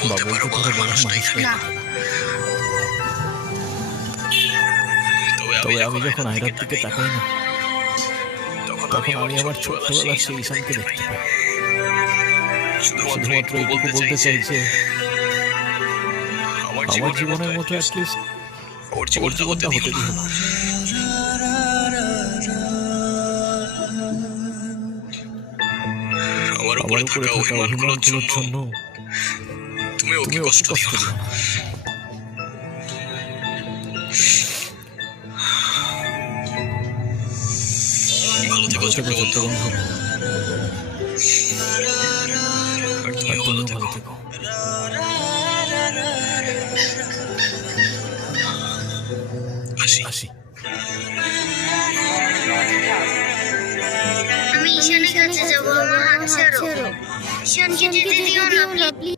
বলতে পারো বলার মানুষটা এখানে না। তবে আমি যখন আয়রার দিকে তাকাই না, তখন আমি আমার ছোট্টবেলার সেই ঈশানকে দেখতে পাই। শুধুমাত্র এইটুকু বলতে চাই যে আমার জীবনের মতো অ্যাটলিস্ট ওর জীবনটা হতে দিও না। আমার আমার উপরে উপরে থাকা থাকা অভিমানগুলোর অভিমানগুলোর জন্য জন্য তুমি ওকে তুমি ওকে কষ্ট কষ্ট দিও দিও না। না। ভালো থেকো ভালো ছোট্ট থেকো ছোট্ট বন্ধু। বন্ধু, আর আর তুমিও তুমিও ভালো ভালো থেকো। থেকো। আসি। আসি। আমি ঈশানের কাছে যাবো, আমার হাত ছাড়ো। ঈশানকে যেতে দিও না প্লিজ।